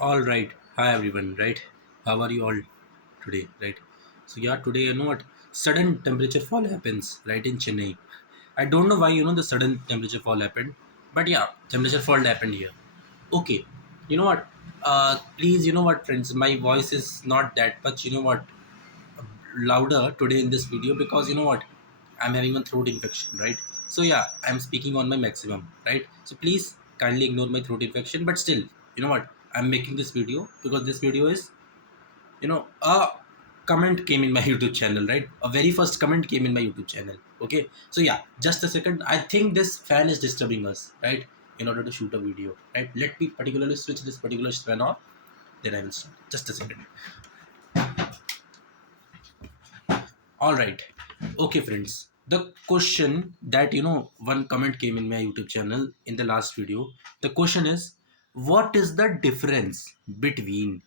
All right. Hi everyone. Right. How are you all today? Right. So yeah, today you know what? Sudden temperature fall happens right in Chennai. I don't know why the sudden temperature fall happened, but yeah, temperature fall happened here. Okay. You know what? Please, friends, my voice is not that much. Louder today in this video because I'm having a throat infection, right? So yeah, I'm speaking on my maximum, right? So please kindly ignore my throat infection, but still, I'm making this video because this video is a comment came in my YouTube channel, right? A very first comment came in my YouTube channel. Okay, so yeah, just a second. I think this fan is disturbing us, right? In order to shoot a video, right? Let me particularly switch this particular fan off, then I will start. Just a second. All right. Okay, friends. The question that one comment came in my YouTube channel in the last video. The question is, what is the difference between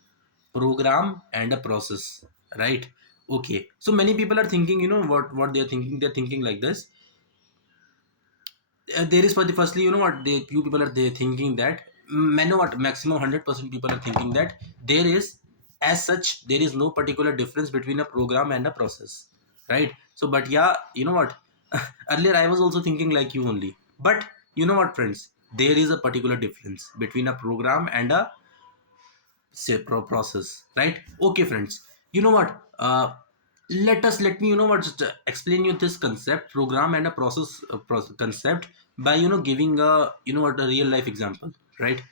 program and a process? Right? Okay. So many people are thinking, what they're thinking. They're thinking like this. There is firstly, they few people are they thinking that what maximum 100% people are thinking that there is as such there is no particular difference between a program and a process, right? So but yeah, earlier I was also thinking like you only, but you know what, friends, there is a particular difference between a program and a say process, right? Okay, friends, you know what let me just explain you this concept program and a process, concept by giving a a real life example, right?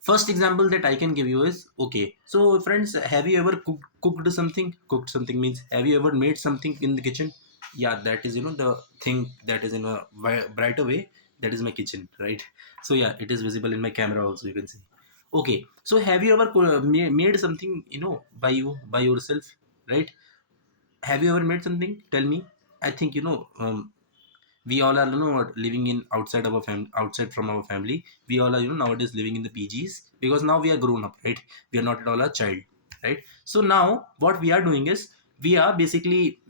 First example that I can give you is, okay, so friends, have you ever cooked something? Cooked something means, have you ever made something in the kitchen? Yeah, that is the thing that is in a brighter way. That is my kitchen, right? So yeah, it is visible in my camera also, you can see. Okay, so have you ever made something by by yourself, right? Have you ever made something? Tell me. I think we all are living in outside our outside from our family. We all are nowadays living in the PGs because now we are grown up, right? We are not at all a child, right? So now what we are doing is we are basically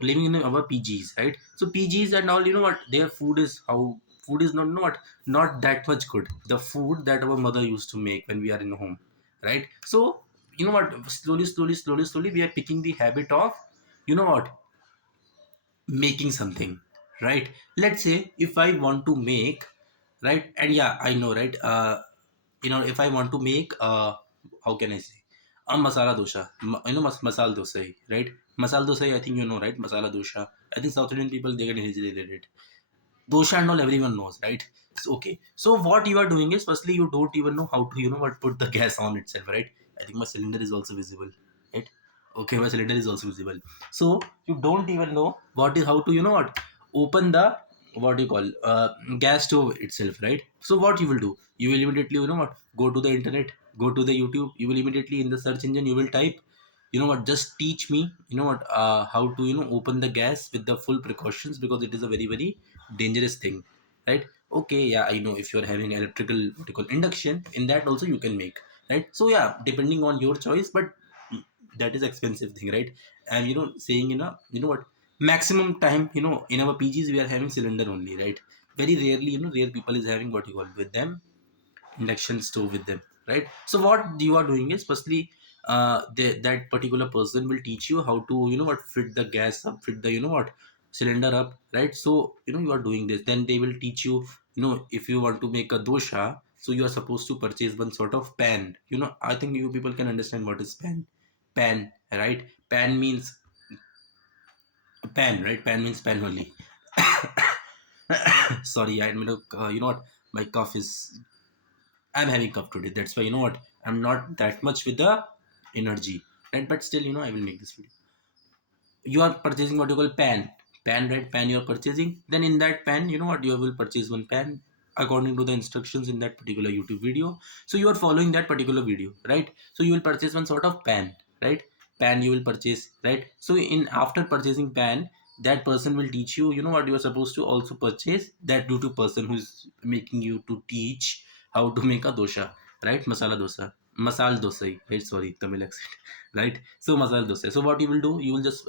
living in our PGs, right? So PGs and all, their food is how food is not not that much good. The food that our mother used to make when we are in home, right? So slowly we are picking the habit of you know what making something, right? Let's say if I want to make, right? And yeah, I know, right? If I want to make how can I say, a masala dosha, masala dosa, right? Masala dosa, I think right? Masala dosha, I think South Indian people, they can easily relate it. Dosha and all, everyone knows, right? So, okay, so what you are doing is, firstly, you don't even know how to put the gas on itself, right? I think my cylinder is also visible, right? Okay, my cylinder is also visible. So you don't even know what is how to open the what do you call gas stove itself, right? So what you will do, you will immediately go to the internet, go to the YouTube, you will immediately in the search engine you will type, just teach me how to open the gas with the full precautions, because it is a very very dangerous thing, right? Okay, yeah, I know, if you're having electrical what you call induction, in that also you can make, right? So yeah, depending on your choice, but that is expensive thing, right? And saying what maximum time, in our PGs we are having cylinder only, right? Very rarely, rare people is having what you call with them induction stove with them, right? So what you are doing is, firstly, that particular person will teach you how to fit the gas up, fit the cylinder up, right? So you are doing this, then they will teach you, if you want to make a dosha, so you are supposed to purchase one sort of pan. I think you people can understand what is pan, right? Pan means pan, right? Pan means pan only. Sorry, I admit, my cough is, I'm having cup today. That's why I'm not that much with the energy, right? But still, I will make this video. You are purchasing what you call pan, right? Pan you are purchasing. Then in that pan, you will purchase one pan according to the instructions in that particular YouTube video. So you are following that particular video, right? So you will purchase one sort of pan, right? Pan you will purchase, right? So in after purchasing pan, that person will teach you, what you are supposed to also purchase, that YouTube person who is making you to teach how to make a dosha, right? Masala dosa, masal dosa, right? Sorry, Tamil accent, right? So masala dosa. So what you will do, you will just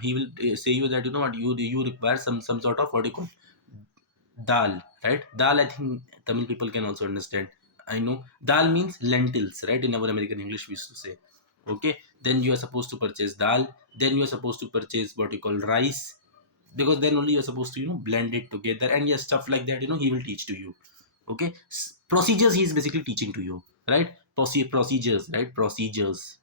he will say you that what you require some sort of what you call dal, right? Dal, I think Tamil people can also understand. I know. Dal means lentils, right? In our American English, we used to say. Okay. Then you are supposed to purchase dal. Then you are supposed to purchase what you call rice, because then only you are supposed to blend it together, and yeah, stuff like that. He will teach to you. Okay. Procedures he is basically teaching to you, right? Procedures, right? Procedures.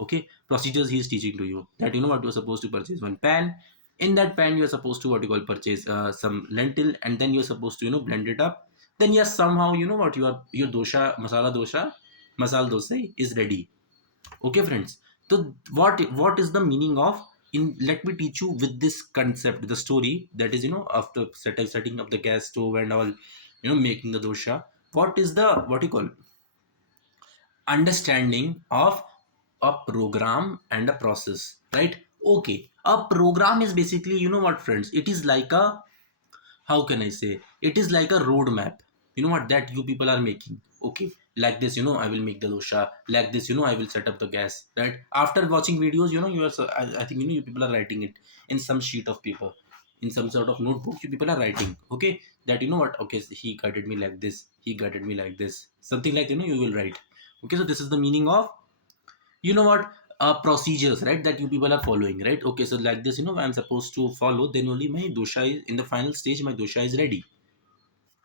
Okay, procedures he is teaching to you, that what you're supposed to purchase one pan. In that pan you're supposed to what you call purchase some lentil, and then you're supposed to blend it up. Then yes, somehow what your masala dosa is ready. Okay friends, so what is the meaning of, in let me teach you with this concept, the story, that is after setting up the gas stove and all, making the dosha. What is the what you call understanding of a program and a process, right? Okay, a program is basically, what friends, it is like a, how can I say, it is like a roadmap, that you people are making. Okay, like this, I will make the dosha, like this, I will set up the gas, right? After watching videos, you are I think you people are writing it in some sheet of paper, in some sort of notebook, you people are writing. Okay, that what, okay, so he guided me like this, he guided me like this, something like, you will write. Okay, so this is the meaning of, what, procedures, right, that you people are following, right? Okay, so like this, I'm supposed to follow, then only my dosha is in the final stage, my dosha is ready,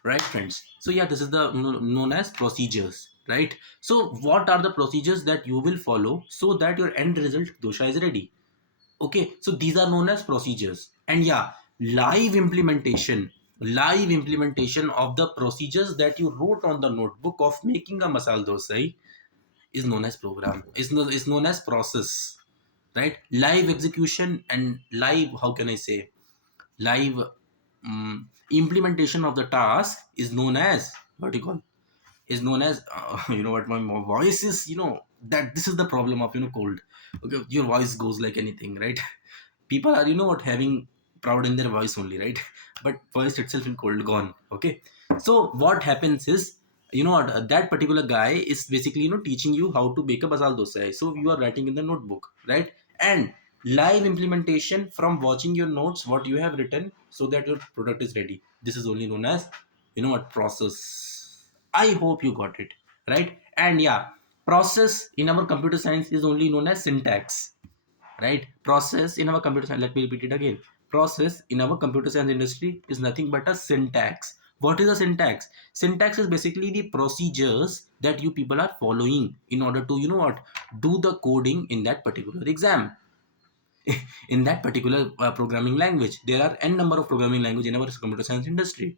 right friends? So yeah, this is the known as procedures, right? So what are the procedures that you will follow so that your end result dosha is ready? Okay, so these are known as procedures. And yeah, live implementation live implementation of the procedures that you wrote on the notebook of making a masala dosa is known as program, is known as process, right? Live execution and live, how can I say, live implementation of the task is known as, what you call, is known as what, my voice is, that this is the problem of cold. Okay, your voice goes like anything, right? People are, what, having proud in their voice only, right? But voice itself in cold gone. Okay, so what happens is, what, that particular guy is basically teaching you how to bake a basal dosa, so you are writing in the notebook, right? And live implementation from watching your notes, what you have written, so that your product is ready, this is only known as, what, process. I hope you got it, right? And yeah, process in our computer science is only known as syntax, right? Process in our computer science, let me repeat it again, process in our computer science industry is nothing but a syntax. What is a syntax? Syntax is basically the procedures that you people are following in order to, what, do the coding in that particular exam. In that particular programming language, there are n number of programming language in our computer science industry,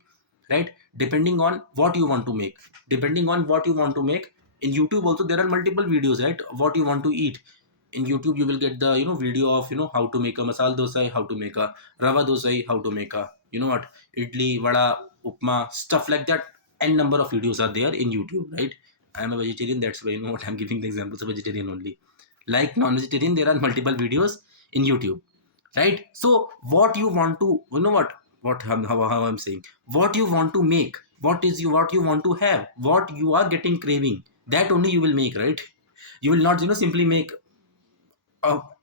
right? Depending on what you want to make, depending on what you want to make. In YouTube also there are multiple videos, right? What you want to eat, in YouTube you will get the video of how to make a masala dosa, how to make a rava dosa, how to make a what, idli, vada, upma, stuff like that. N number of videos are there in YouTube, right? I am a vegetarian, that's why what I'm giving the examples of vegetarian only. Like non-vegetarian, there are multiple videos in YouTube, right? So what you want to, how I'm saying, what you want to make, what you want to have, what you are getting craving, that only you will make, right? You will not simply make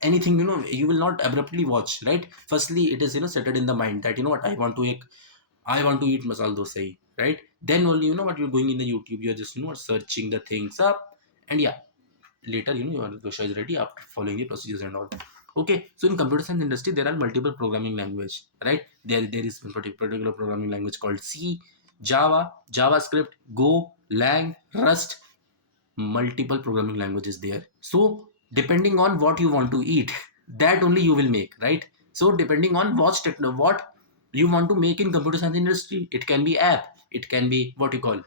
anything, you will not abruptly watch, right? Firstly, it is settled in the mind that what, I want to eat masala dosa, right? Then only what, you're going in the YouTube, you're just searching the things up, and yeah, later your dosha is ready after following the procedures and all. Okay, so in computer science industry there are multiple programming language, right? There is one particular programming language called C, Java, JavaScript, Go, Lang, Rust, multiple programming languages there. So depending on what you want to eat, that only you will make, right? So depending on what you want to make in computer science industry, it can be app, it can be what you call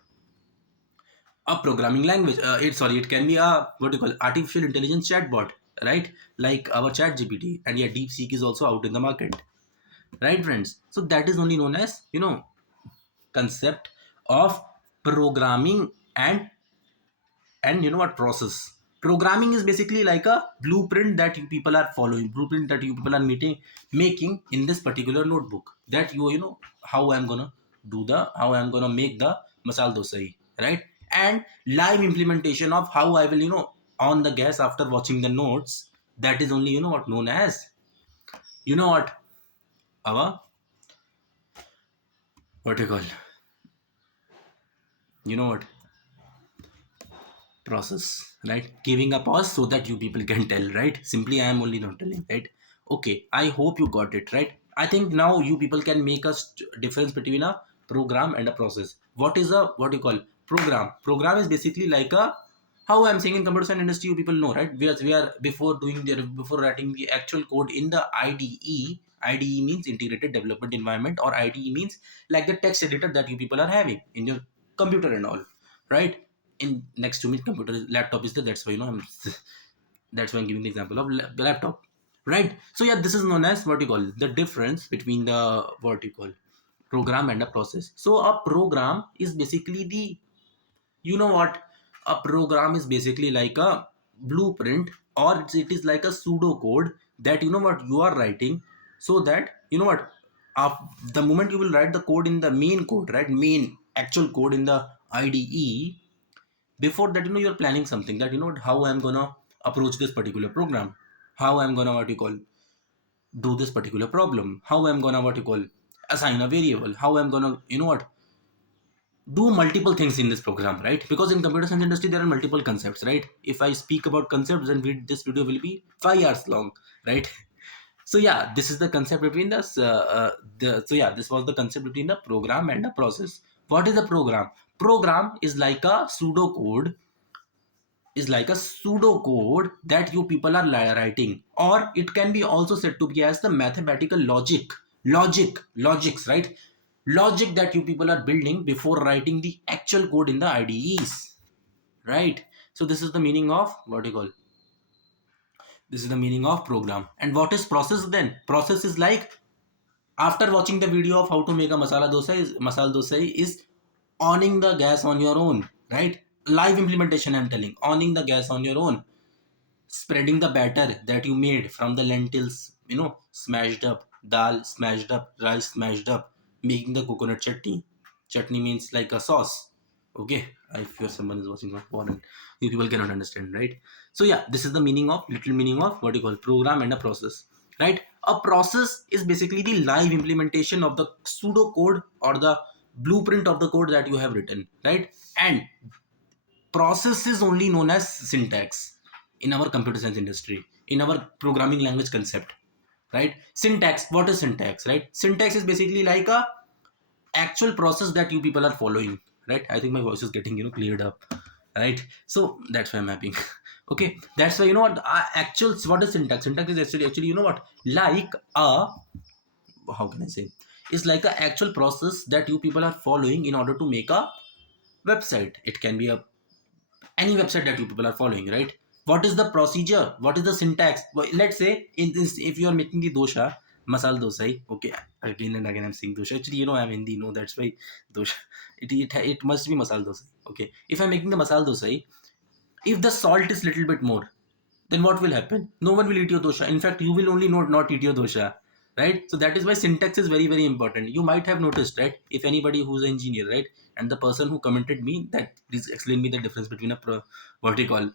a programming language, it can be a what you call artificial intelligence chatbot, right? Like our chat GPT, and yeah, DeepSeek is also out in the market, right friends? So that is only known as concept of programming. And what, process. Programming is basically like a blueprint that you people are following, blueprint that you people are making in this particular notebook, that how I'm gonna how I'm gonna make the masala dosa, right? And live implementation of how I will on the gas after watching the notes, that is only what, known as what, our what you call, what, process, right? Giving a pause so that you people can tell, right? Simply I am only not telling, right? Okay, I hope you got it, right? I think now you people can make a difference between a program and a process. What is a, what do you call, program is basically like a, how I'm saying, in computer science industry you people know, right? We are before doing the, before writing the actual code in the IDE means integrated development environment, or IDE means like the text editor that you people are having in your computer and all, right? In next to me computer laptop is there, that's why I'm that's why I'm giving the example of laptop, right? So yeah, this is known as what you call the difference between the, what you call, program and a process. So a program is basically the, you know what, a program is basically like a blueprint, or it is like a pseudo code that, you know what, you are writing, so that, you know what, uh, the moment you will write the code in the main code, right, main actual code in the IDE, before that, you're planning something that, how I'm gonna approach this particular program, how I'm gonna, what you call, do this particular problem, how I'm gonna, what you call, assign a variable, how I'm gonna, do multiple things in this program, right? Because in computer science industry there are multiple concepts, right? If I speak about concepts, then this video will be 5 hours long, right? So yeah, this is the concept between so yeah, this was the concept between the program and the process. What is a program? Program is like a pseudo code, is like a pseudo code that you people are writing, or it can be also said to be as the mathematical logics, right? Logic that you people are building before writing the actual code in the IDEs, right? So this is the meaning of, what you call, this is the meaning of program. And what is process then? Process is like, after watching the video of how to make a masala dosa is owning the gas on your own, right? Live implementation, I'm telling, owning the gas on your own, spreading the batter that you made from the lentils, smashed up, dal smashed up, rice smashed up, making the coconut chutney. Chutney means like a sauce. Okay, if you're someone is watching from foreign, you people cannot understand, right? So yeah, this is the meaning of, little meaning of, what you call, program and a process, right? A process is basically the live implementation of the pseudo code or the blueprint of the code that you have written, right? And process is only known as syntax in our computer science industry, in our programming language concept, right? Syntax, what is syntax, right? Syntax is basically like a actual process that you people are following, right? I think my voice is getting, cleared up, right? So that's why I'm happy. Okay, that's why, what, actual, what is syntax? Syntax is actually, what, like a, how can I say, it's like a actual process that you people are following in order to make a website. It can be a any website that you people are following, right? What is the procedure, what is the syntax? Well, let's say in this, if you are making the dosha, masala dosa, okay, again and again I'm saying dosha, actually, I'm Hindi, no, that's why dosha, it must be masala dosa. Okay, if I'm making the masala dosa, if the salt is little bit more, then what will happen? No one will eat your dosha. In fact, you will only not eat your dosha, right? So that is why syntax is very, very important. You might have noticed, right? If anybody who's an engineer, right? And the person who commented me that, please explain me the difference between a what do you call,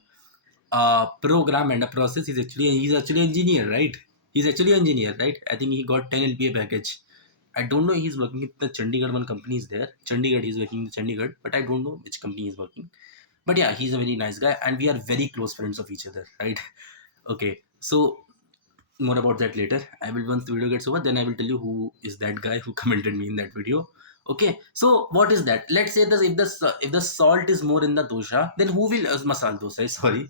program and a process. He's actually engineer, right? He's actually engineer, right? I think he got 10 LPA package. I don't know, he's working with the Chandigarh, one company is there. Chandigarh, he's working in Chandigarh, but I don't know which company he's working. But yeah, he's a very nice guy, and we are very close friends of each other, right? Okay, so more about that later. I will, once the video gets over, then I will tell you who is that guy who commented me in that video. Okay, so what is that? Let's say that if the salt is more in the dosha, then who will, masala dosa? Sorry,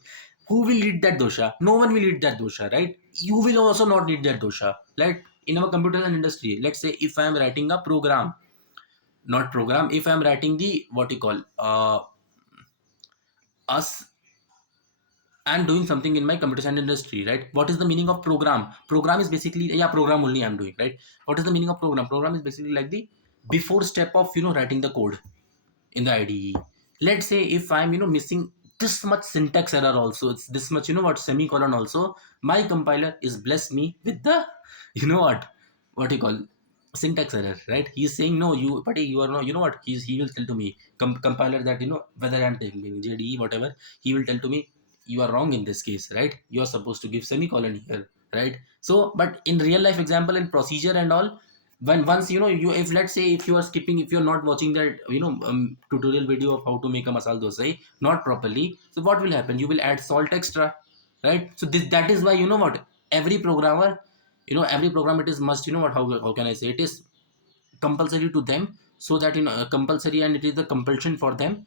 who will eat that dosha? No one will eat that dosha, right? You will also not eat that dosha, right? In our computer and industry, let's say if I am writing a program, not program, if I am writing the, what you call, us, I'm doing something in my computer science industry, right? What is the meaning of program? Program is basically, yeah, program only I'm doing, right? What is the meaning of program? Program is basically like the before step of, writing the code in the IDE. Let's say if I'm, missing this much syntax error also, it's this much, what, semicolon also, my compiler is blessed me with the, what you call, syntax error, right? He's saying, no, but you are not, he will tell to me, compiler, that, whether I'm taking JDE, whatever, he will tell to me, you are wrong in this case, right? You are supposed to give semicolon here, right? So, but in real life example and procedure and all, when once you, if let's say if you are skipping, if you're not watching that tutorial video of how to make a masala dosa not properly, so what will happen? You will add salt extra, right? So that is why what, every programmer, every program, it is must, what, how can I say, it is compulsory to them, so that compulsory, and it is the compulsion for them,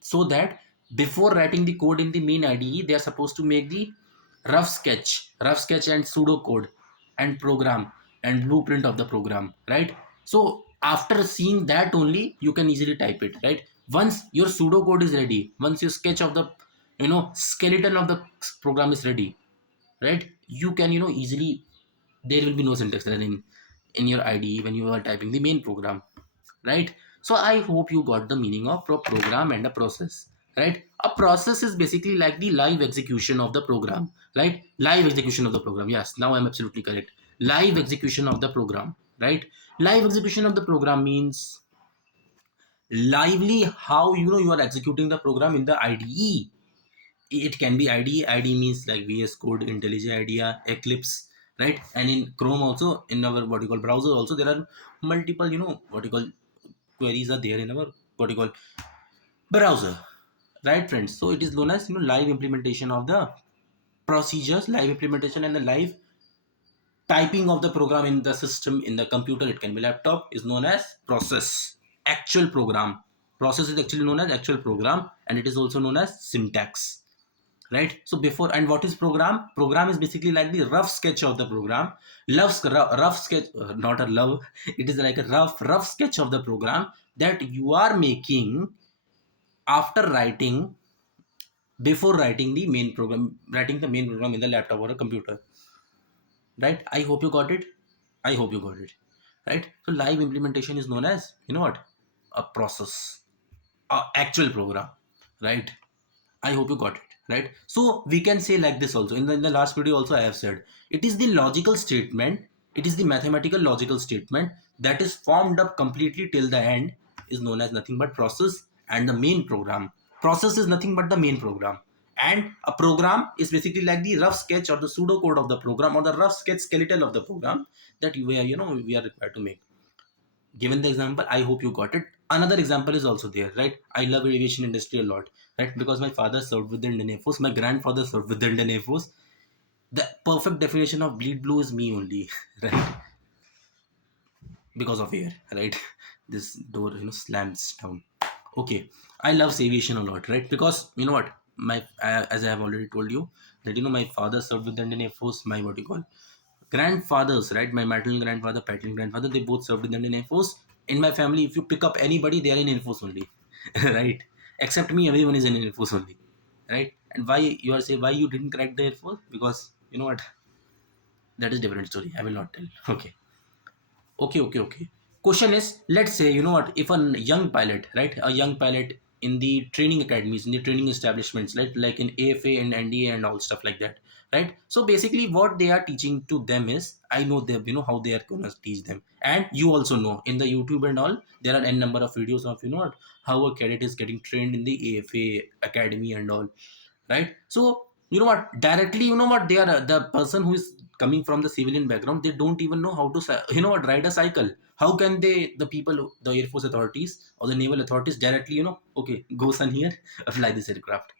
so that before writing the code in the main IDE, they are supposed to make the rough sketch and pseudo code and program and blueprint of the program, right? So after seeing that only, you can easily type it, right? Once your pseudo code is ready, once your sketch of the skeleton of the program is ready, right? You can easily, there will be no syntax error in your IDE when you are typing the main program, right? So I hope you got the meaning of program and a process, right? A process is basically like the live execution of the program, right? Live execution of the program, yes, now I'm absolutely correct. Live execution of the program, right? Live execution of the program means lively, how you are executing the program in the IDE. It can be IDE means like VS Code, IntelliJ IDEA, Eclipse, right? And in Chrome also, in our what you call browser also, there are multiple what you call queries are there in our what you call browser, right, friends? So it is known as live implementation of the procedures, live implementation, and the live typing of the program in the system, in the computer, it can be laptop, is known as process. Actual program, process is actually known as actual program, and it is also known as syntax, right? So before, and what is program? Program is basically like the rough sketch of the program. Rough sketch, not a love, it is like a rough sketch of the program that you are making after writing, before writing the main program in the laptop or a computer, right? I hope you got it. I hope you got it, right? So live implementation is known as what, a process, a actual program, right? I hope you got it, right? So we can say like this also. In the last video also I have said, it is the logical statement, it is the mathematical logical statement that is formed up completely till the end, is known as nothing but process. And the main program, process is nothing but the main program. And a program is basically like the rough sketch or the pseudo code of the program, or the rough sketch skeleton of the program that we are required to make. Given the example, I hope you got it. Another example is also there, right? I love aviation industry a lot, right? Because my father served with the Indian Air Force, my grandfather served with the Indian Air Force. The perfect definition of bleed blue is me only, right? Because of air, right? This door slams down. Okay, I love aviation a lot, right? Because what, my as I have already told you, that my father served with the Indian Air Force, my what you call grandfathers, right? My maternal grandfather, paternal grandfather, they both served in the Indian Air Force. In my family, if you pick up anybody, they are in Air Force only, right? Except me, everyone is in Air Force only, right? And why you are saying why you didn't crack the Air Force? Because what, that is different story. I will not tell. Okay, okay. Question is, let's say what, if a young pilot, right, a young pilot in the training academies, in the training establishments, right, like in AFA and NDA and all stuff like that, right? So basically, what they are teaching to them is, I know them, how they are gonna teach them, and you also know in the YouTube and all, there are n number of videos of what, how a cadet is getting trained in the AFA academy and all, right? So what, directly what, they are the person who is coming from the civilian background, they don't even know how to what, ride a cycle. How can they, the people, the Air Force authorities or the naval authorities directly okay, go son here, fly this aircraft?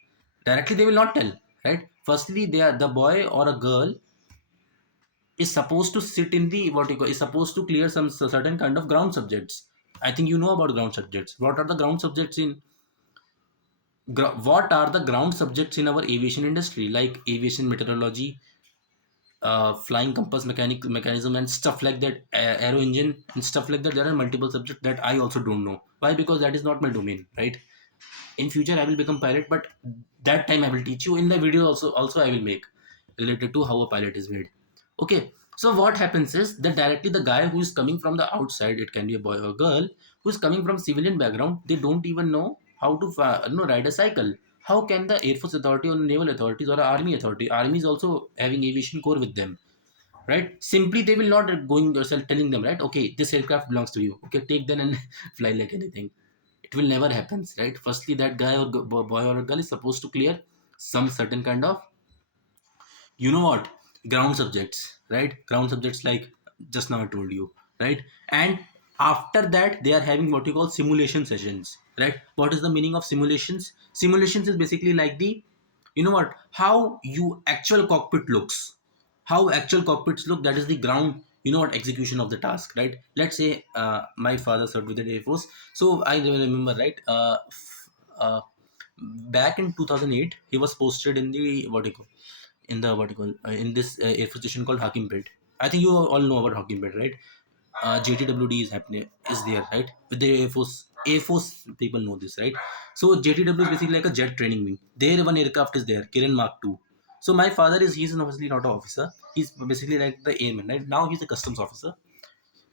Directly they will not tell, right? Firstly, they are, the boy or a girl is supposed to sit in the what you call, is supposed to clear some certain kind of ground subjects. I think you know about ground subjects. What are the ground subjects in what are the ground subjects in our aviation industry, like aviation meteorology, flying compass mechanism and stuff like that, aero engine and stuff like that? There are multiple subjects that I also don't know. Why? Because that is not my domain, right? In future I will become pilot, but that time I will teach you. In the video also I will make related to how a pilot is made. Okay, so what happens is that directly the guy who is coming from the outside, it can be a boy or girl, who is coming from civilian background, they don't even know how to ride a cycle. How can the Air Force authority or naval authorities or army authority, army is also having aviation corps with them, right? Simply they will not going yourself telling them, right, okay, this aircraft belongs to you, okay, take them and fly like anything. It will never happen, right? Firstly, that guy or boy or girl is supposed to clear some certain kind of what, ground subjects, right? Ground subjects like just now I told you, right? And after that they are having what you call simulation sessions, right? What is the meaning of simulations? Simulations is basically like the, you know what, how you actual cockpit looks, how actual cockpits look, that is the ground, you know what, execution of the task, right? Let's say my father served with the Air Force, so I remember, right? Back in 2008 he was posted in the what you call, in the what you call in this air force station called Hakimpet. I think you all know about Hakimpet, right? JTWD is happening, is there, right? With the Air Force, Air Force people know this, right? So JTW is basically like a jet training wing. There one aircraft is there, Kiran Mark II. So my father is, he's obviously not an officer. He's basically like the airman, right? Now he's a customs officer.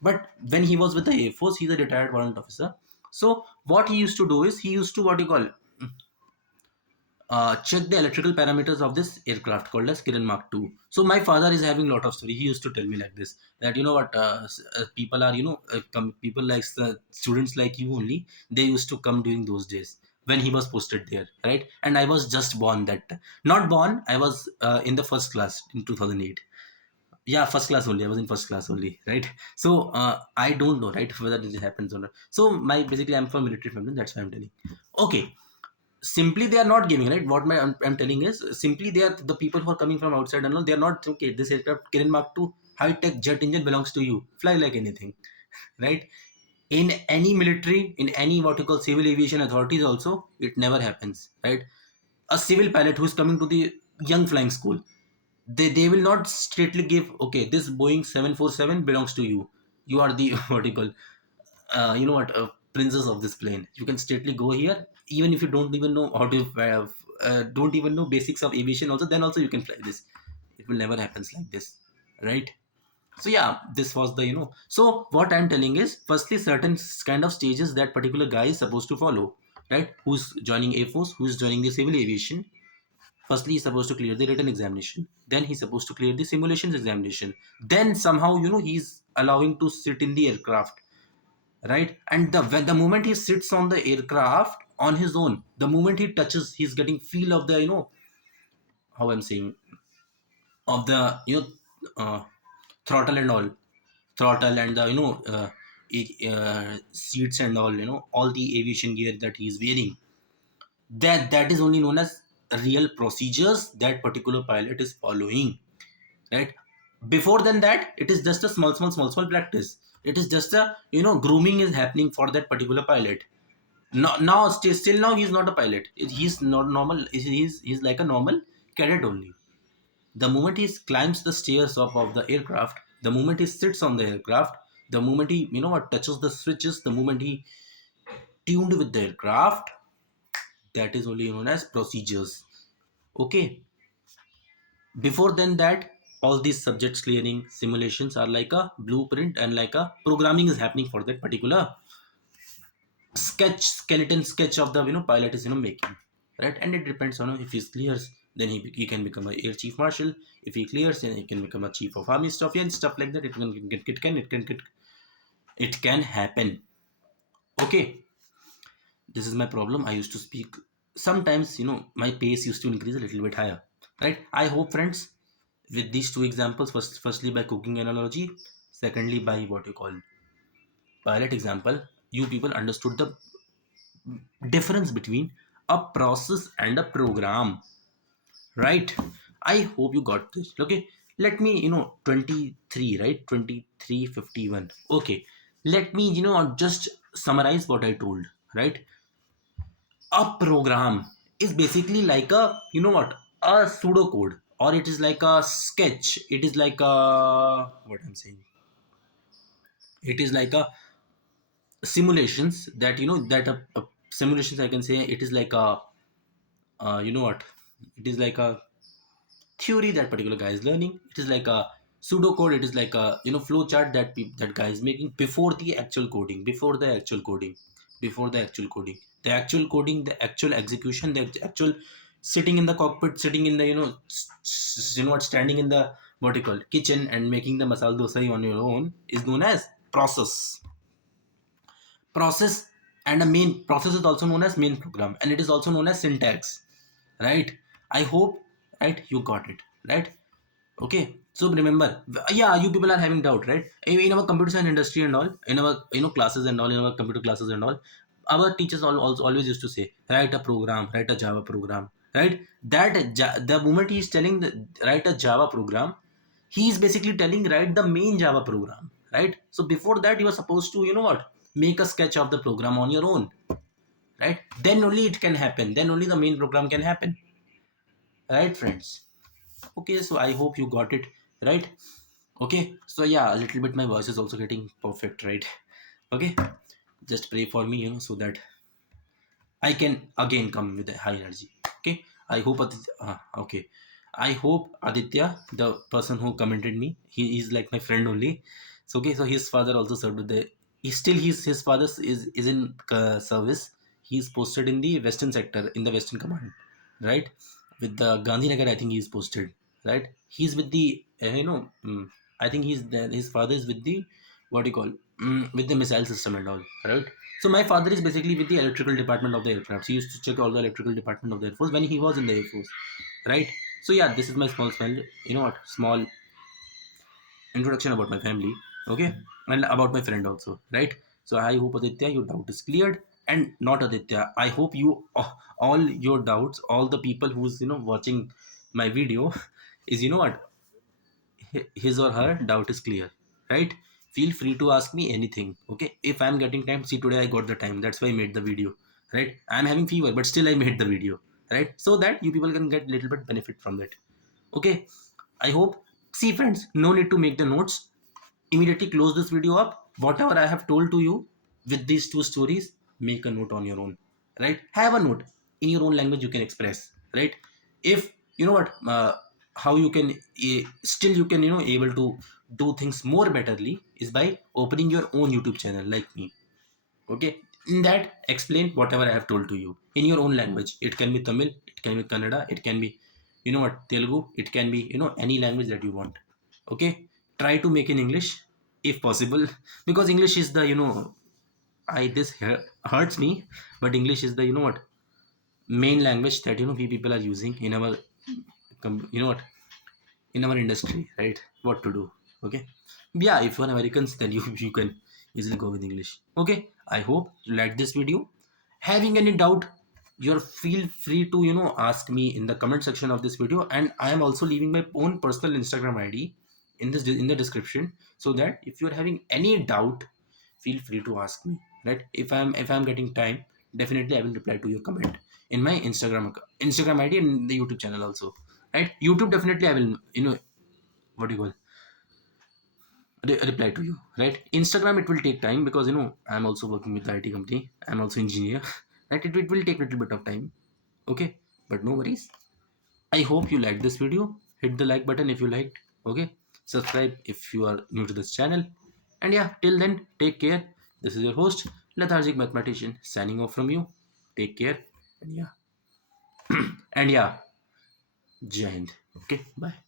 But when he was with the Air Force, he's a retired warrant officer. So what he used to do is he used to what you call check the electrical parameters of this aircraft called as Kiran Mark II. So my father is having a lot of story. He used to tell me like this, that you know what, people are, you know, people like students like you only, they used to come during those days when he was posted there, right? And I was just born that, not born, I was in the first class in 2008. Yeah, first class only, I was in first class only, right? So I don't know, right, whether this happens or not. So my basically I'm from military family, that's why I'm telling. Okay, simply they are not giving, right? What I'm telling is simply they are the people who are coming from outside and all, they are not okay, this aircraft Kiran Mark II high tech jet engine belongs to you, fly like anything, right? In any military, in any what you call civil aviation authorities also, it never happens, right? A civil pilot who is coming to the young flying school, they will not straightly give, okay, this Boeing 747 belongs to you, you are the what you call you know what, princess of this plane, you can straightly go here, even if you don't even know how to don't even know basics of aviation also, then also you can fly this. It will never happens like this, right? So yeah, this was the, you know, so what I'm telling is firstly certain kind of stages that particular guy is supposed to follow, right? Who's joining Air Force, who's joining the civil aviation, firstly he's supposed to clear the written examination, then he's supposed to clear the simulations examination, then somehow, you know, he's allowing to sit in the aircraft, right? And the when the moment he sits on the aircraft on his own, the moment he touches, he's getting feel of the, you know, how I'm saying, of the, you know, throttle and all, throttle and the, you know, seats and all, you know, all the aviation gear that he's wearing, that is only known as real procedures that particular pilot is following, right? Before than that, it is just a small practice. It is just a, you know, grooming is happening for that particular pilot. No, now still now he's not a pilot. He's not normal. He's like a normal cadet only. The moment he climbs the stairs of the aircraft, the moment he sits on the aircraft, the moment he, you know what, touches the switches, the moment he tuned with the aircraft, that is only known as procedures. Okay. Before then that, all these subjects clearing simulations are like a blueprint and like a programming is happening for that particular skeleton sketch of the, you know, pilot is, you know, making, right? And it depends on, if he clears, then he can become a air chief marshal. If he clears, then he can become a chief of army stuff, yeah, and stuff like that. It can happen. Okay, this is my problem. I used to speak sometimes, you know, my pace used to increase a little bit higher, right? I hope friends, with these two examples, firstly by cooking analogy, secondly by what you call pilot example, you people understood the difference between a process and a program, right? I hope you got this. Okay, let me, you know, 23, right? 2351. Okay, let me, you know, just summarize what I told, right? A program is basically like a, you know what, a pseudocode, or it is like a sketch, it is like a, what I'm saying, it is like a simulations that, you know, that a simulations, I can say it is like a you know what, it is like a theory that particular guy is learning. It is like a pseudocode, it is like a, you know, flow chart that that guy is making before the actual coding, before the actual coding, the actual coding, the actual execution, the actual sitting in the cockpit, sitting in the, you know, you know what, standing in the what you call kitchen and making the masala dosa on your own is known as process. And a main process is also known as main program, and it is also known as syntax, right? I hope, right, you got it, right? Okay, so remember, yeah, you people are having doubt, right? In our computer science industry and all, in our classes and all, in our computer classes and all, our teachers also always used to say, write a program, write a Java program, right? The moment he is telling write a Java program, he is basically telling write the main Java program, right? So before that, you are supposed to make a sketch of the program on your own, right? Then only it can happen. Then only the main program can happen, right, friends? Okay, so I hope you got it right. Okay, so yeah, a little bit my voice is also getting perfect, right? Okay, just pray for me, so that I can again come with a high energy. Okay, I hope okay, I hope Aditya, the person who commented me, he is like my friend only. So okay, so his father also served with the. He still his father is in service. He's posted in the Western sector in the Western Command, right? With the Gandhinagar, I think he's posted, right? He's with the I think his father is with the what do you call with the missile system and all, right? So my father is basically with the electrical department of the aircraft. He used to check all the electrical department of the Air Force when he was in the Air Force, right? So yeah, this is my small introduction about my family, okay, and about my friend also, right? So I hope Aditya, your doubt is cleared, and not Aditya. I hope you all your doubts, all the people who's watching my video, is his or her doubt is clear, right? Feel free to ask me anything, okay? If I'm getting time, see, today I got the time, that's why I made the video, right? I'm having fever, but still I made the video, right? So that you people can get little bit benefit from that, okay? I hope. See, friends, no need to make the notes. Immediately close this video up. Whatever I have told to you with these two stories, make a note on your own, right? Have a note in your own language, you can express, right? If you know what how you can still you can able to do things more betterly is by opening your own YouTube channel like me, okay? In that, explain whatever I have told to you in your own language. It can be Tamil, it can be Kannada, it can be Telugu, it can be any language that you want, okay? Try to make in English if possible, because English is the I this hurts me, but English is the main language that we people are using in our in our industry, right? What to do, okay? Yeah, if you're Americans, then you can easily go with English, okay? I hope you like this video. Having any doubt, you're feel free to ask me in the comment section of this video, and I am also leaving my own personal Instagram ID in the description, so that if you're having any doubt, feel free to ask me, right? If I'm getting time, definitely I will reply to your comment in my Instagram ID and the YouTube channel also, right? YouTube, definitely I will what do you call reply to you, right? Instagram, it will take time, because I'm also working with the IT company, I'm also engineer, right? It will take a little bit of time, okay? But no worries. I hope you liked this video. Hit the like button if you liked, okay? Subscribe if you are new to this channel, and yeah, till then, take care. This is your host, Lethargic Mathematician, signing off from you. Take care, and yeah, and yeah, Jai Hind. Okay, bye.